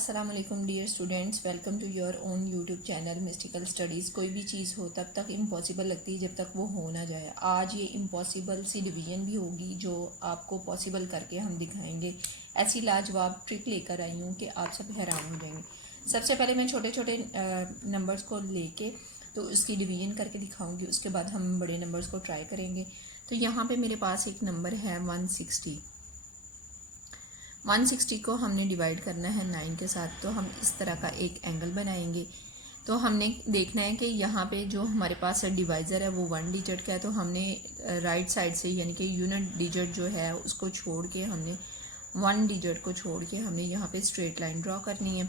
अस्सलाम वालेकुम dear students, welcome to your own YouTube channel Mystical Studies. कोई भी चीज़ हो तब तक इम्पॉसिबल लगती है जब तक वो हो ना जाए। आज ये इम्पॉसिबल सी डिवीजन भी होगी जो आपको पॉसिबल करके हम दिखाएंगे। ऐसी लाजवाब ट्रिक लेकर आई हूँ कि आप सब हैरान हो जाएंगे। सबसे पहले मैं छोटे छोटे नंबर्स को लेके तो उसकी डिवीजन करके दिखाऊँगी, उसके बाद हम बड़े नंबर्स को ट्राई करेंगे। तो यहाँ पर मेरे पास एक नंबर है 160 को हमने डिवाइड करना है 9 के साथ। तो हम इस तरह का एक एंगल बनाएंगे। तो हमने देखना है कि यहाँ पे जो हमारे पास डिवाइज़र है वो 1 डिजिट का है, तो हमने राइट साइड से यानी कि यूनिट डिजिट जो है उसको छोड़ के हमने 1 डिजिट को छोड़ के हमने यहाँ पे स्ट्रेट लाइन ड्रॉ करनी है।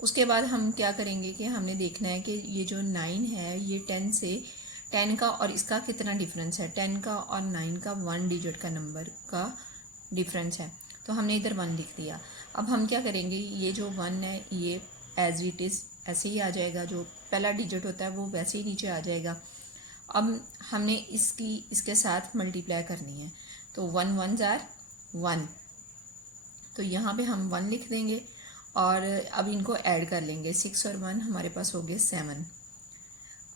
उसके बाद हम क्या करेंगे कि हमने देखना है कि ये जो 9 है ये 10 का और इसका कितना डिफरेंस है। 10 का और 9 का 1 डिजिट का नंबर का डिफरेंस है, तो हमने इधर 1 लिख दिया। अब हम क्या करेंगे, ये जो 1 है ये एज इट इज़ ऐसे ही आ जाएगा, जो पहला डिजिट होता है वो वैसे ही नीचे आ जाएगा। अब हमने इसके साथ मल्टीप्लाई करनी है, तो 1 1 जार 1, तो यहाँ पे हम 1 लिख देंगे और अब इनको ऐड कर लेंगे। 6 और 1 हमारे पास हो गए 7।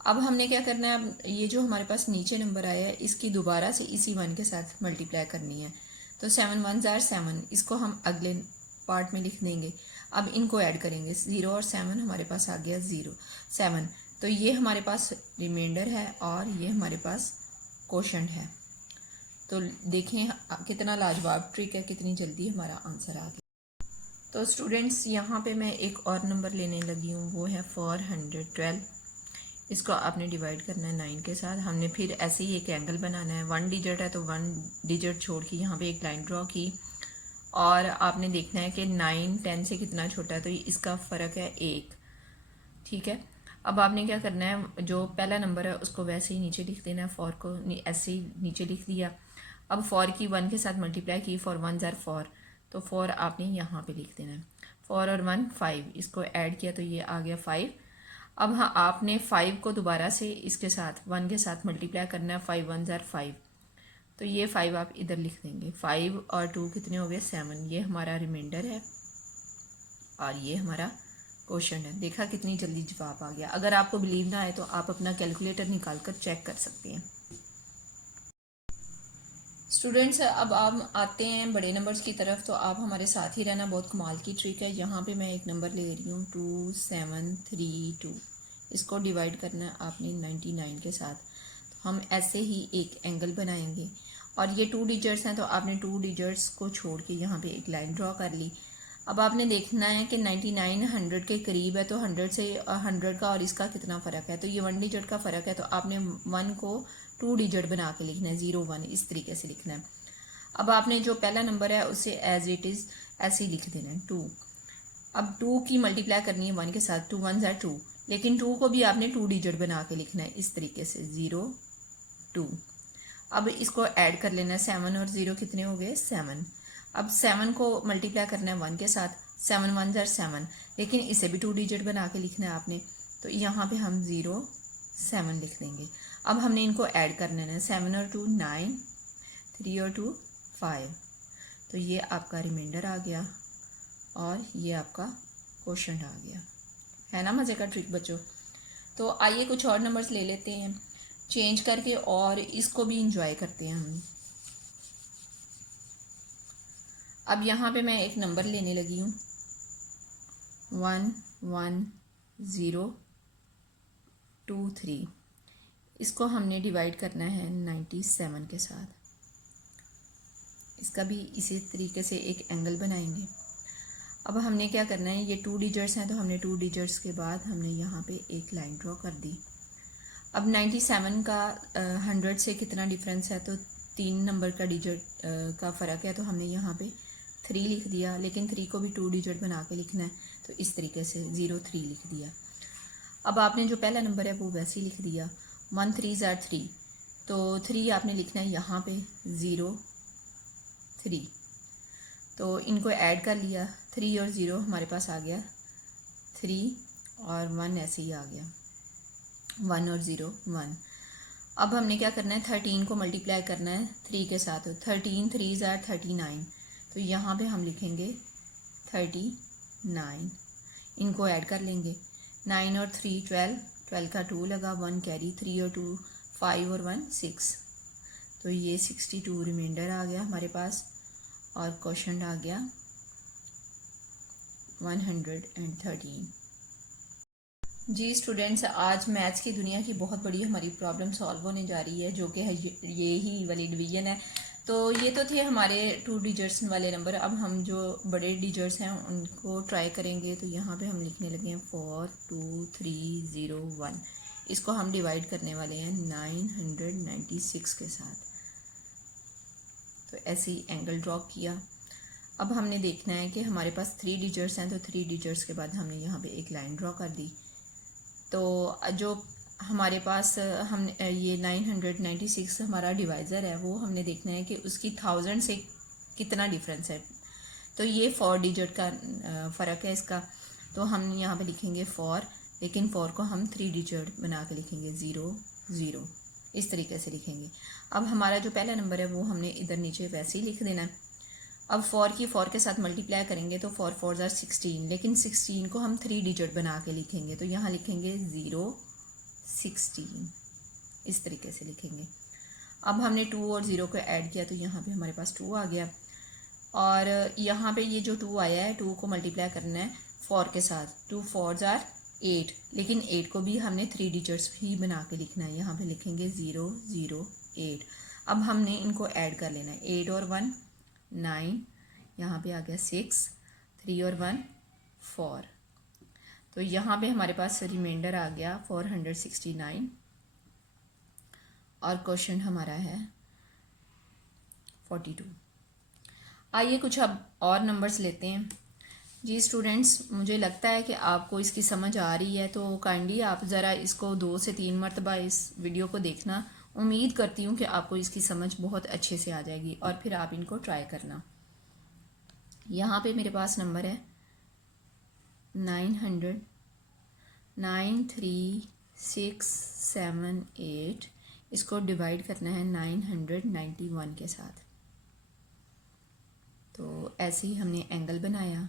अब हमने क्या करना है, अब ये जो हमारे पास नीचे नंबर आया है इसकी दोबारा से इसी 1 के साथ मल्टीप्लाई करनी है। तो 7 1 जार 7, इसको हम अगले पार्ट में लिख देंगे। अब इनको ऐड करेंगे, 0 और 7 हमारे पास आ गया 7। तो ये हमारे पास रिमाइंडर है और ये हमारे पास क्वोशंट है। तो देखें कितना लाजवाब ट्रिक है, कितनी जल्दी हमारा आंसर आ गया। तो स्टूडेंट्स यहाँ पे मैं एक और नंबर लेने लगी हूँ, वो है 412। इसको आपने डिवाइड करना है 9 के साथ। हमने फिर ऐसे ही एक एंगल बनाना है। 1 डिजिट है तो 1 डिजिट छोड़ के यहाँ पे एक लाइन ड्रॉ की और आपने देखना है कि 9 10 से कितना छोटा है, तो इसका फ़र्क है 1। ठीक है, अब आपने क्या करना है, जो पहला नंबर है उसको वैसे ही नीचे लिख देना है। 4 को ऐसे ही नीचे लिख दिया। अब 4 की 1 के साथ मल्टीप्लाई की, 4 1 जार 4, तो 4 आपने यहाँ पे लिख देना है। 4 और 1 5, इसको ऐड किया तो ये आ गया 5। अब हाँ, आपने 5 को दोबारा से इसके साथ 1 के साथ मल्टीप्लाई करना है। 5 1 जार 5, तो ये 5 आप इधर लिख देंगे। 5 और 2 कितने हो गए 7। ये हमारा रिमाइंडर है और ये हमारा क्वोशंट है। देखा कितनी जल्दी जवाब आ गया। अगर आपको बिलीव ना आए तो आप अपना कैलकुलेटर निकाल कर चेक कर सकते हैं। स्टूडेंट्स, अब आप आते हैं बड़े नंबर्स की तरफ, तो आप हमारे साथ ही रहना। बहुत कमाल की ट्रिक है। यहाँ पे मैं एक नंबर ले रही हूँ 2732। इसको डिवाइड करना है आपने 99 के साथ। तो हम ऐसे ही एक एंगल बनाएंगे और ये 2 डिजिट्स हैं, तो आपने 2 डिजिट्स को छोड़ के यहाँ पे एक लाइन ड्रॉ कर ली। अब आपने देखना है कि 99 100 के करीब है, तो 100 से 100 का और इसका कितना फ़र्क है। तो ये 1 डिजिट का फ़र्क है, तो आपने 1 को 2 डिजिट बना के लिखना है, 0 1 इस तरीके से लिखना है। अब आपने जो पहला नंबर है उसे एज इट इज़ ऐसे ही लिख देना है 2। अब 2 की मल्टीप्लाई करनी है 1 के साथ। 2 1 जार 2, लेकिन 2 को भी आपने 2 डिजिट बना के लिखना है इस तरीके से, 0 2। अब इसको ऐड कर लेना है। 7 और 0 कितने हो गए 7। अब 7 को मल्टीप्लाई करना है 1 के साथ। 7 1 जार 7, लेकिन इसे भी 2 डिजिट बना के लिखना है आपने। तो यहाँ पे हम 0 7 लिख देंगे। अब हमने इनको ऐड करना है। 7 और 2 9, 3 और 2 5। तो ये आपका रिमाइंडर आ गया और ये आपका क्वोशंट आ गया। है ना मज़े का ट्रिक बच्चों। तो आइए कुछ और नंबर्स ले लेते हैं चेंज करके और इसको भी इंजॉय करते हैं हम। अब यहाँ पे मैं एक नंबर लेने लगी हूँ 11023। इसको हमने डिवाइड करना है 97 के साथ। इसका भी इसी तरीके से एक एंगल बनाएंगे। अब हमने क्या करना है, ये 2 डिजिट्स हैं, तो हमने 2 डिजिट्स के बाद हमने यहाँ पे एक लाइन ड्रॉ कर दी। अब 97 का 100 से कितना डिफरेंस है, तो 3 नंबर का डिजिट का फ़र्क है, तो हमने यहाँ पे 3 लिख दिया, लेकिन 3 को भी 2 डिजिट बना के लिखना है। तो इस तरीके से 0 3 लिख दिया। अब आपने जो पहला नंबर है वो वैसे ही लिख दिया। 1 3 जार 3, तो 3 आपने लिखना है यहाँ पे 0 3। तो इनको ऐड कर लिया। 3 और 0 हमारे पास आ गया 3 और 1 ऐसे ही आ गया, 1 और 0 1। अब हमने क्या करना है, 13 को मल्टीप्लाई करना है 3 के साथ। 13 3 जार 39, तो यहाँ पे हम लिखेंगे 39। 9, इनको ऐड कर लेंगे। 9 और 3 12, 12 का 2 लगा, 1 कैरी, 3 और 2 5 और 1 6, तो ये 62 रिमाइंडर आ गया हमारे पास और क्वेश्चन आ गया 113। जी स्टूडेंट्स, आज मैथ्स की दुनिया की बहुत बड़ी हमारी प्रॉब्लम सॉल्व होने जा रही है, जो कि है ये ही वाली डिवीजन है। तो ये तो थे हमारे 2 डिजिट्स वाले नंबर। अब हम जो बड़े डिजिट्स हैं उनको ट्राई करेंगे। तो यहाँ पे हम लिखने लगे हैं 4 2 3 0 1। इसको हम डिवाइड करने वाले हैं 996 के साथ। तो ऐसे ही एंगल ड्रॉ किया। अब हमने देखना है कि हमारे पास 3 डिजिट्स हैं, तो 3 डिजिट्स के बाद हमने यहाँ पे एक लाइन ड्रॉ कर दी। तो जो हमारे पास हम ये 996 हमारा डिवाइज़र है, वो हमने देखना है कि उसकी 1000 से कितना डिफरेंस है। तो ये 4 डिजिट का फ़र्क है इसका। तो हम यहाँ पे लिखेंगे 4, लेकिन 4 को हम 3 डिजिट बना के लिखेंगे 0 0, इस तरीके से लिखेंगे। अब हमारा जो पहला नंबर है वो हमने इधर नीचे वैसे ही लिख देना है। अब 4 के साथ मल्टीप्लाई करेंगे तो 4 4 ज़ार 16, लेकिन 16 को हम 3 डिजिट बना के लिखेंगे। तो यहाँ लिखेंगे 0 16, इस तरीके से लिखेंगे। अब हमने 2 और 0 को ऐड किया तो यहाँ पे हमारे पास 2 आ गया। और यहाँ पे ये जो 2 आया है, 2 को मल्टीप्लाई करना है 4 के साथ। 2 4 ज़ार 8, लेकिन 8 को भी हमने 3 डिजिट्स ही बना के लिखना है। यहाँ पे लिखेंगे 0 0 8। अब हमने इनको ऐड कर लेना है। 8 और 1 9, यहाँ पे आ गया 6, 3 और 1 4। तो यहाँ पे हमारे पास रिमाइंडर आ गया 469 और क्वेश्चन हमारा है 42। आइए कुछ अब और नंबर्स लेते हैं। जी स्टूडेंट्स, मुझे लगता है कि आपको इसकी समझ आ रही है, तो काइंडली आप ज़रा इसको 2 से 3 मरतबा इस वीडियो को देखना। उम्मीद करती हूँ कि आपको इसकी समझ बहुत अच्छे से आ जाएगी और फिर आप इनको ट्राई करना। यहाँ पे मेरे पास नंबर है 900 9 3 6 7 8। इसको डिवाइड करना है 991 के साथ। तो ऐसे ही हमने एंगल बनाया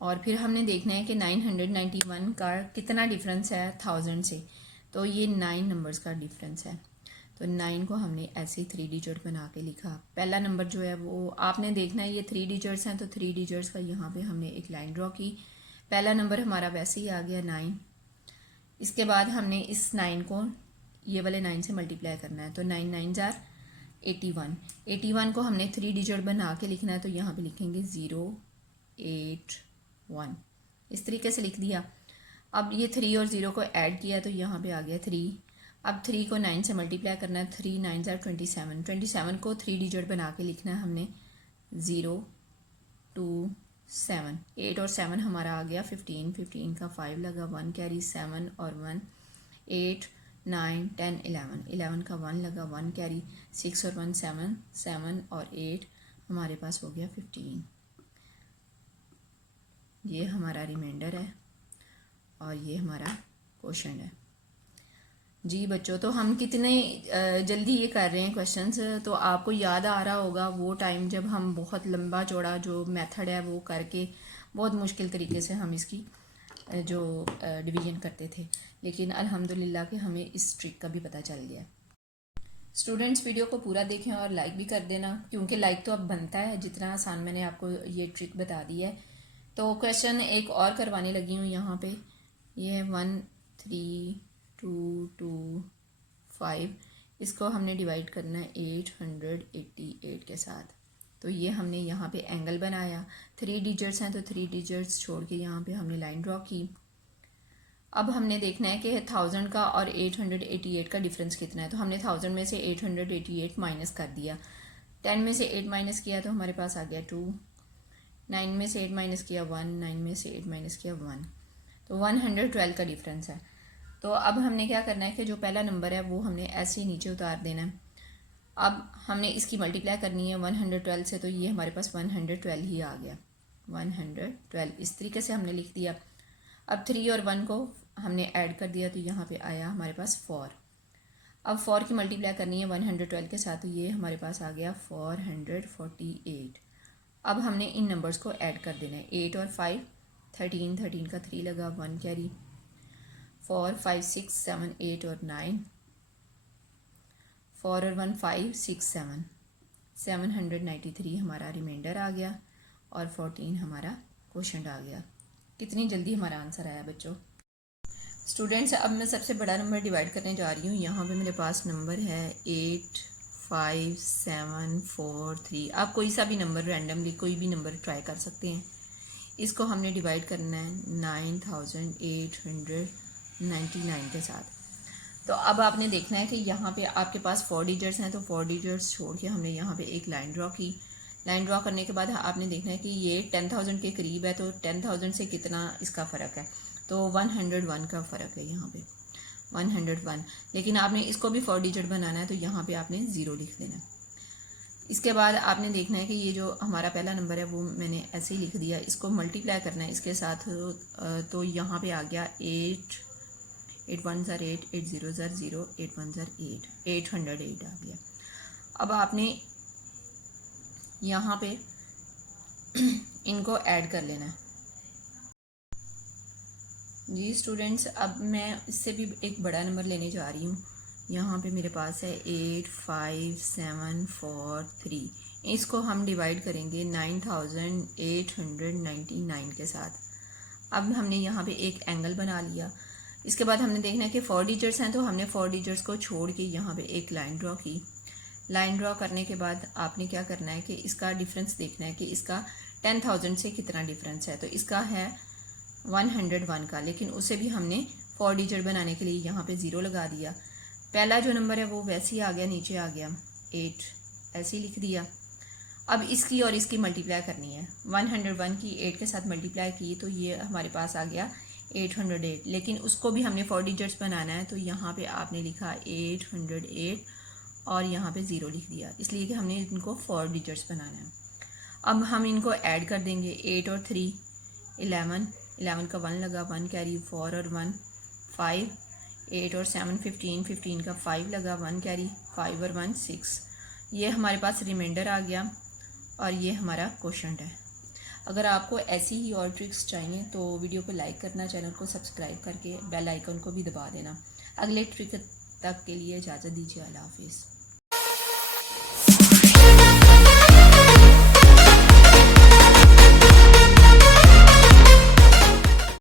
और फिर हमने देखना है कि 991 का कितना डिफरेंस है 1000 से। तो ये 9 नंबर्स का डिफरेंस है। तो 9 को हमने ऐसे ही 3 डिजिट बना के लिखा। पहला नंबर जो है वो आपने देखना है, ये 3 डिजिट्स हैं, तो 3 डिजिट्स का यहाँ पे हमने एक लाइन ड्रॉ की। पहला नंबर हमारा वैसे ही आ गया 9। इसके बाद हमने इस 9 को ये वाले 9 से मल्टीप्लाई करना है। तो 9 9 ज़ार 81। 81 को हमने 3 डिजिट बना के लिखना है। तो यहाँ पे लिखेंगे 0 8 1, इस तरीके से लिख दिया। अब ये 3 और 0 को ऐड किया तो यहाँ पे आ गया 3। अब 3 को 9 से मल्टीप्लाई करना है। 3 9 ज़ार 27। 27 को 3 डिजिट बना के लिखना है हमने 0 2 7। 8 और 7 हमारा आ गया 15। 15 का 5 लगा, 1 कैरी, 7 और 1 8 9 10 11। 11 का 1 लगा, 1 कैरी, 6 और 1 7। 7 और 8 हमारे पास हो गया 15। ये हमारा रिमाइंडर है और ये हमारा क्वेश्चन है। जी बच्चों, तो हम कितने जल्दी ये कर रहे हैं क्वेश्चंस। तो आपको याद आ रहा होगा वो टाइम जब हम बहुत लंबा चौड़ा जो मेथड है वो करके बहुत मुश्किल तरीके से हम इसकी जो डिवीजन करते थे, लेकिन अल्हम्दुलिल्लाह कि हमें इस ट्रिक का भी पता चल गया। स्टूडेंट्स, वीडियो को पूरा देखें और लाइक भी कर देना, क्योंकि लाइक तो अब बनता है जितना आसान मैंने आपको ये ट्रिक बता दी है। तो क्वेश्चन एक और करवाने लगी हूँ यहाँ पे। ये है 1 3 2 2 5। इसको हमने डिवाइड करना है 888 के साथ। तो ये हमने यहाँ पे एंगल बनाया। 3 डिजिट्स हैं तो 3 डिजिट्स छोड़ के यहाँ पे हमने लाइन ड्रॉ की। अब हमने देखना है कि 1000 का और 888 का डिफरेंस कितना है। तो हमने 1000 में से 888 माइनस कर दिया। 10 में से 8 माइनस किया तो हमारे पास आ गया 2। 9 में से 8 माइनस किया 1। 9 में से 8 माइनस किया 1। तो 112 का डिफरेंस है। तो अब हमने क्या करना है कि जो पहला नंबर है वो हमने ऐसे ही नीचे उतार देना है। अब हमने इसकी मल्टीप्लाई करनी है 112 से, तो ये हमारे पास 112 ही आ गया। 112 इस तरीके से हमने लिख दिया। अब 3 और 1 को हमने ऐड कर दिया तो यहाँ पे आया हमारे पास 4। अब 4 की मल्टीप्लाई करनी है 112 के साथ, तो ये हमारे पास आ गया 448। अब हमने इन नंबर्स को ऐड कर देना है। 8 और 5 13, 13 का 3 लगा, 1 कैरी, 4, 5, 6, 7, 8 और 9, 4 और 1 5, 6, 7, 793 हमारा रिमाइंडर आ गया और 14 हमारा क्वोशंट आ गया। कितनी जल्दी हमारा आंसर आया बच्चों। स्टूडेंट्स, अब मैं सबसे बड़ा नंबर डिवाइड करने जा रही हूँ। यहाँ पे मेरे पास नंबर है 8, 5, 7, 4, 3। आप कोई सा भी नंबर रैंडमली कोई भी नंबर ट्राई कर सकते हैं। इसको हमने डिवाइड करना है 9899 के साथ। तो अब आपने देखना है कि यहाँ पे आपके पास 4 डिजिट्स हैं, तो 4 डिजिट्स छोड़ के हमने यहाँ पे एक लाइन ड्रॉ की। लाइन ड्रॉ करने के बाद आपने देखना है कि ये 10,000 के करीब है, तो 10,000 से कितना इसका फ़र्क है, तो 101 का फ़र्क है यहाँ पे 101। लेकिन आपने इसको भी 4 डिजिट बनाना है, तो यहाँ पे आपने 0 लिख देना है। इसके बाद आपने देखना है कि ये जो हमारा पहला नंबर है वो मैंने ऐसे ही लिख दिया। इसको मल्टीप्लाई करना है इसके साथ, तो यहाँ पे आ गया 8, 8 1 ज़र 8, 8 0 ज़र 0, 8 1 ज़र 8, 808 आ गया। अब आपने यहाँ पे इनको ऐड कर लेना है। जी स्टूडेंट्स, अब मैं इससे भी एक बड़ा नंबर लेने जा रही हूँ। यहाँ पे मेरे पास है 8, 5, 7, 4, 3। इसको हम डिवाइड करेंगे 9899 के साथ। अब हमने यहाँ पे एक एंगल बना लिया। इसके बाद हमने देखना है कि 4 डिजिट्स हैं, तो हमने 4 डिजिट्स को छोड़ के यहाँ पे एक लाइन ड्रॉ की। लाइन ड्रॉ करने के बाद आपने क्या करना है कि इसका डिफरेंस देखना है कि इसका 10,000 से कितना डिफरेंस है। तो इसका है 101 का, लेकिन उसे भी हमने 4 डिजिट बनाने के लिए यहाँ पे 0 लगा दिया। पहला जो नंबर है वो वैसे ही आ गया, नीचे आ गया 8, ऐसे ही लिख दिया। अब इसकी और इसकी मल्टीप्लाई करनी है। 101 की 8 के साथ मल्टीप्लाई की तो ये हमारे पास आ गया 808, लेकिन उसको भी हमने 4 डिजिट्स बनाना है, तो यहाँ पे आपने लिखा 808 और यहाँ पे 0 लिख दिया, इसलिए कि हमने इनको 4 डिजिट्स बनाना है। अब हम इनको ऐड कर देंगे। 8 और 3 11, 11 का 1 लगा, 1 कैरी, 4 और 1 5, 8 और 7 15, 15 का 5 लगा, 1 कैरी, 5 और 1 6। ये हमारे पास रिमाइंडर आ गया और ये हमारा क्वोशंट है। अगर आपको ऐसी ही और ट्रिक्स चाहिए तो वीडियो को लाइक करना, चैनल को सब्सक्राइब करके बेल आइकन को भी दबा देना। अगले ट्रिक तक के लिए इजाज़त दीजिए। अल्लाह हाफिज़।